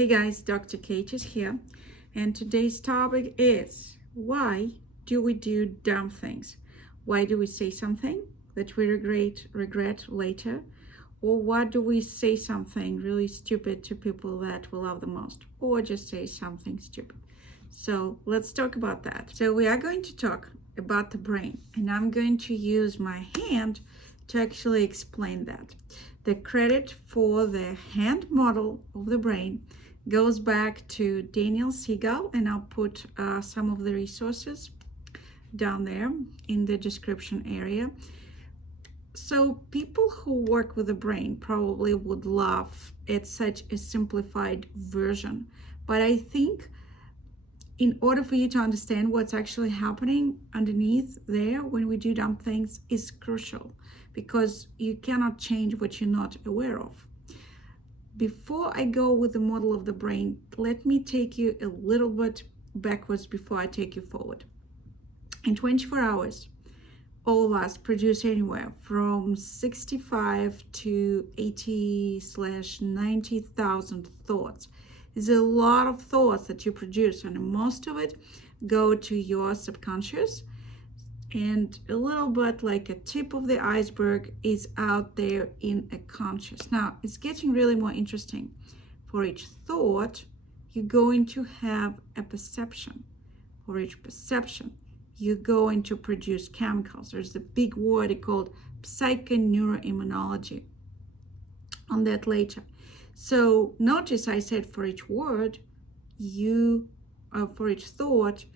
Hey guys, Dr. Kate is here, and today's topic is why do we do dumb things? Why do we say something that we regret later? Or why do we say something really stupid to people that we love the most? Or just say something stupid? So let's talk about that. So we are going to talk about the brain, and I'm going to use my hand to actually explain that. The credit for the hand model of the brain goes back to Daniel Siegel, and I'll put some of the resources down there in the description area. So people who work with the brain probably would laugh at such a simplified version, but I think in order for you to understand what's actually happening underneath there when we do dumb things is crucial, because you cannot change what you're not aware of. Before I go with the model of the brain, let me take you a little bit backwards before I take you forward. In 24 hours, all of us produce anywhere from 65 to 80/90,000 thoughts. There's a lot of thoughts that you produce, and most of it go to your subconscious, and a little bit like a tip of the iceberg is out there in a conscious. Now, it's getting really more interesting. For each thought, you're going to have a perception. For each perception, you're going to produce chemicals. There's a big word called psychoneuroimmunology. On that later. So notice I said for each word, for each thought,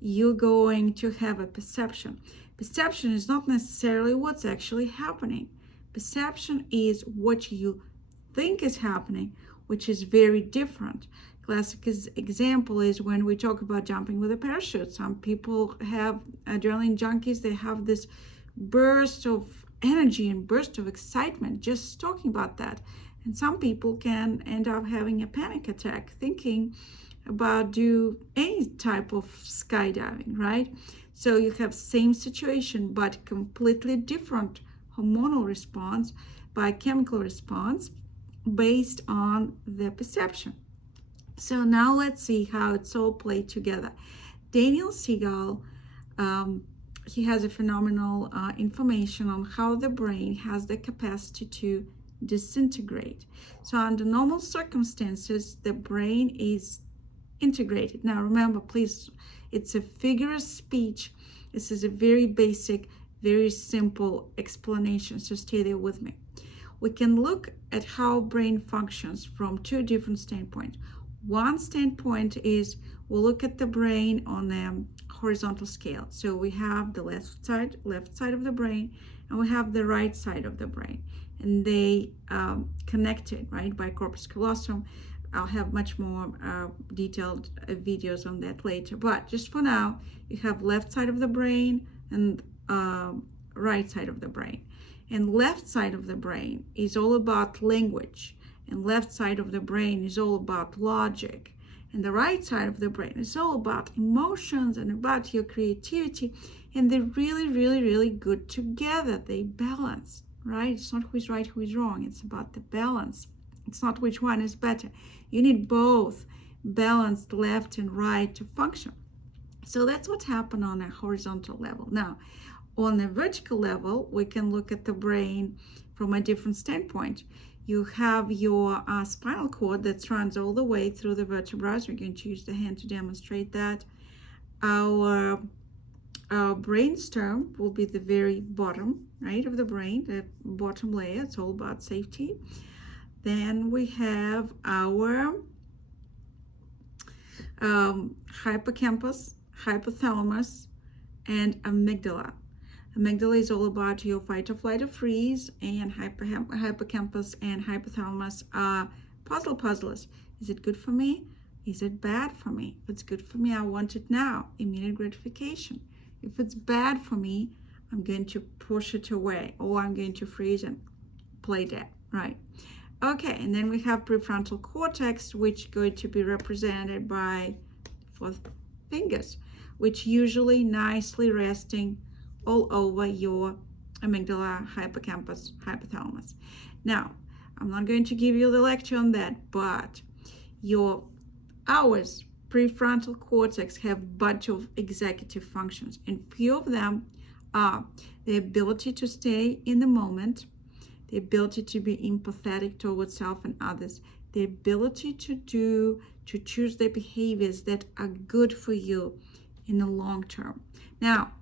you're going to have a perception. Perception is not necessarily what's actually happening. Perception is what you think is happening, which is very different. Classic example is when we talk about jumping with a parachute. Some people have adrenaline junkies. They have this burst of energy and burst of excitement just talking about that. And some people can end up having a panic attack thinking about do any type of skydiving, right? So you have same situation, but completely different hormonal response, biochemical response based on the perception. So now let's see how it's all played together. Daniel Siegel, he has a phenomenal information on how the brain has the capacity to disintegrate. So under normal circumstances, the brain is integrated. Now remember, please, it's a figure of speech. This is a very basic, very simple explanation, so stay there with me. We can look at how brain functions from two different standpoints. One standpoint is we'll look at the brain on a horizontal scale. So we have the left side of the brain, and we have the right side of the brain, and they connected, right, by corpus callosum. I'll have much more detailed videos on that later, but just for now, you have left side of the brain and right side of the brain. And left side of the brain is all about language, and left side of the brain is all about logic, and the right side of the brain is all about emotions and about your creativity, and they're really, really, really good together. They balance, right? It's not who's right, who's wrong. It's about the balance. It's not which one is better. You need both balanced left and right to function. So that's what happened on a horizontal level. Now, on a vertical level, we can look at the brain from a different standpoint. You have your spinal cord that runs all the way through the vertebrae. We're going to use the hand to demonstrate that. Our brainstem will be the very bottom, right, of the brain, the bottom layer. It's all about safety. Then we have our hippocampus, hypothalamus, and amygdala. Amygdala is all about your fight or flight or freeze, and hippocampus and hypothalamus are puzzlers. Is it good for me? Is it bad for me? If it's good for me, I want it now, immediate gratification. If it's bad for me, I'm going to push it away, or I'm going to freeze and play dead, right? Okay, and then we have prefrontal cortex, which is going to be represented by 4 fingers, which usually nicely resting all over your amygdala, hippocampus, hypothalamus. Now, I'm not going to give you the lecture on that, but your Ours prefrontal cortex have a bunch of executive functions, and few of them are the ability to stay in the moment, the ability to be empathetic towards self and others, the ability to choose the behaviors that are good for you in the long term. Now,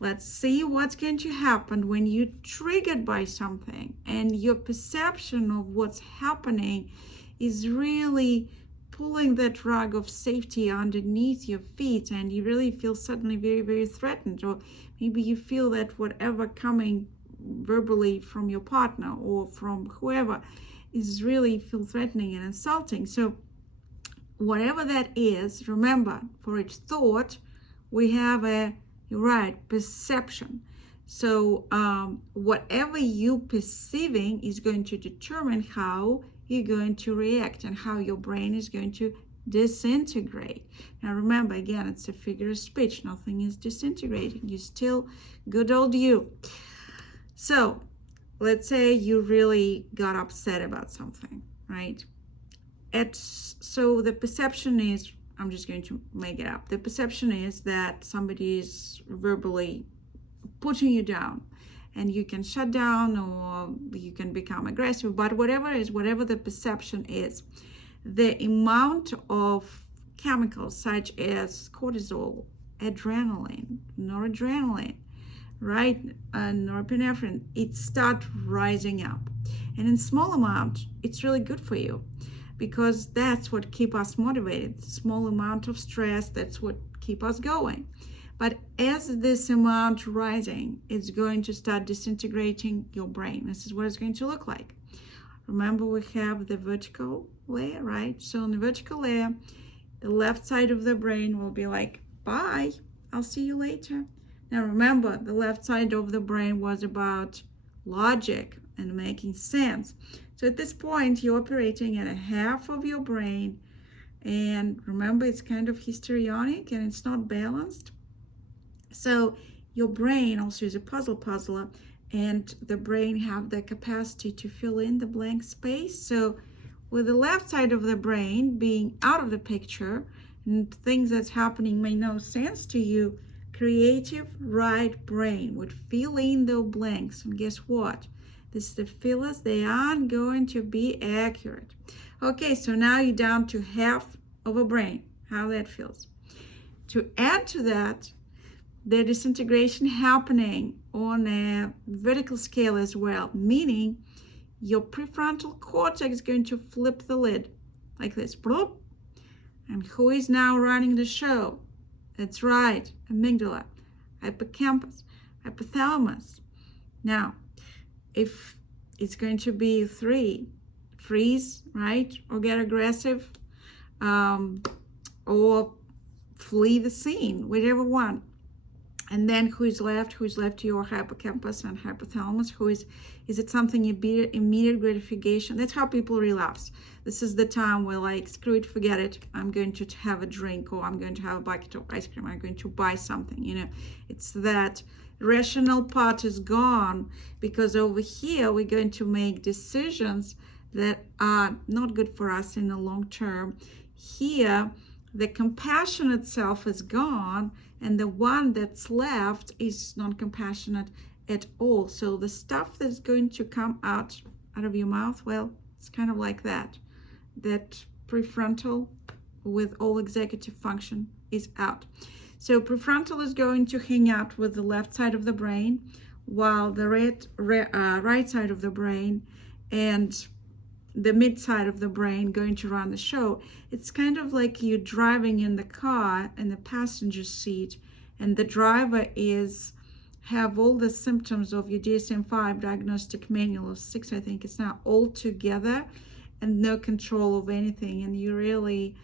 let's see what's going to happen when you're triggered by something and your perception of what's happening is really pulling that rug of safety underneath your feet, and you really feel suddenly very, very threatened. Or maybe you feel that whatever coming verbally from your partner or from whoever is really feel threatening and insulting. So whatever that is, remember, for each thought we have you're right, perception. So whatever you perceiving is going to determine how you're going to react and how your brain is going to disintegrate. Now remember, again, it's a figure of speech. Nothing is disintegrating. You're still good old you. So let's say you really got upset about something, right? So the perception is, I'm just going to make it up. The perception is that somebody is verbally putting you down, and you can shut down or you can become aggressive, but whatever the perception is, the amount of chemicals such as cortisol, adrenaline, noradrenaline, right, norepinephrine, it starts rising up. And in small amount, it's really good for you because that's what keeps us motivated. Small amount of stress, that's what keeps us going. But as this amount rising, it's going to start disintegrating your brain. This is what it's going to look like. Remember, we have the vertical layer, right? So on the vertical layer, the left side of the brain will be like, bye, I'll see you later. Now remember, the left side of the brain was about logic and making sense. So at this point, you're operating at a half of your brain. And remember, it's kind of histrionic and it's not balanced. So your brain also is a puzzler, and the brain have the capacity to fill in the blank space. So with the left side of the brain being out of the picture and things that's happening make no sense to you, creative right brain would fill in the blanks. And guess what? This is the fillers, they aren't going to be accurate. Okay, so now you're down to half of a brain. How that feels. To add to that, the disintegration happening on a vertical scale as well, meaning your prefrontal cortex is going to flip the lid like this. And who is now running the show? That's right, amygdala, hippocampus, hypothalamus. Now, if it's going to be 3, freeze, right, or get aggressive, or flee the scene, whichever one. And then who's left? Your hippocampus and hypothalamus. Is it something immediate gratification? That's how people relapse. This is the time where, like, screw it, forget it. I'm going to have a drink, or I'm going to have a bucket of ice cream. I'm going to buy something, It's that rational part is gone, because over here we're going to make decisions that are not good for us in the long term. Here, the compassion itself is gone, and the one that's left is non-compassionate at all. So the stuff that's going to come out of your mouth, well, it's kind of like that prefrontal with all executive function is out. So prefrontal is going to hang out with the left side of the brain, while the right side of the brain and the mid side of the brain going to run the show. It's kind of like you driving in the car in the passenger seat, and the driver have all the symptoms of your DSM-5 diagnostic manual of 6, I think it's now, all together, and no control of anything, and you really,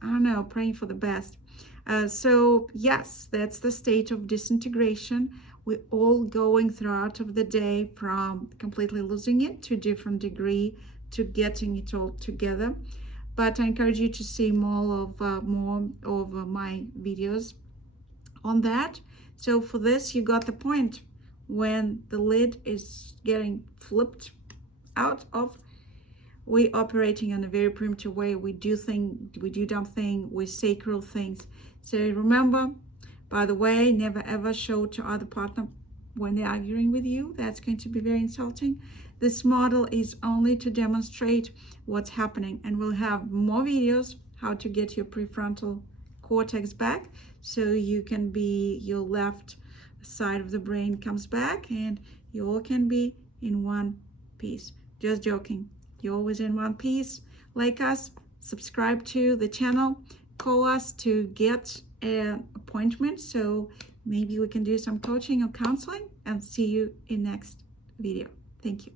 I don't know, praying for the best. So yes, that's the state of disintegration. We're all going throughout of the day from completely losing it to different degree to getting it all together. But I encourage you to see more of my videos on that. So for this, you got the point. When the lid is getting flipped out of we operating in a very primitive way. We do dumb thing, we say cruel things. So remember, by the way, never ever show to other partner when they're arguing with you. That's going to be very insulting. This model is only to demonstrate what's happening, and we'll have more videos how to get your prefrontal cortex back, so you can be, your left side of the brain comes back and you all can be in one piece. Just joking, you're always in one piece. Like us, subscribe to the channel, call us to get an appointment so maybe we can do some coaching or counseling, and see you in next video. Thank you.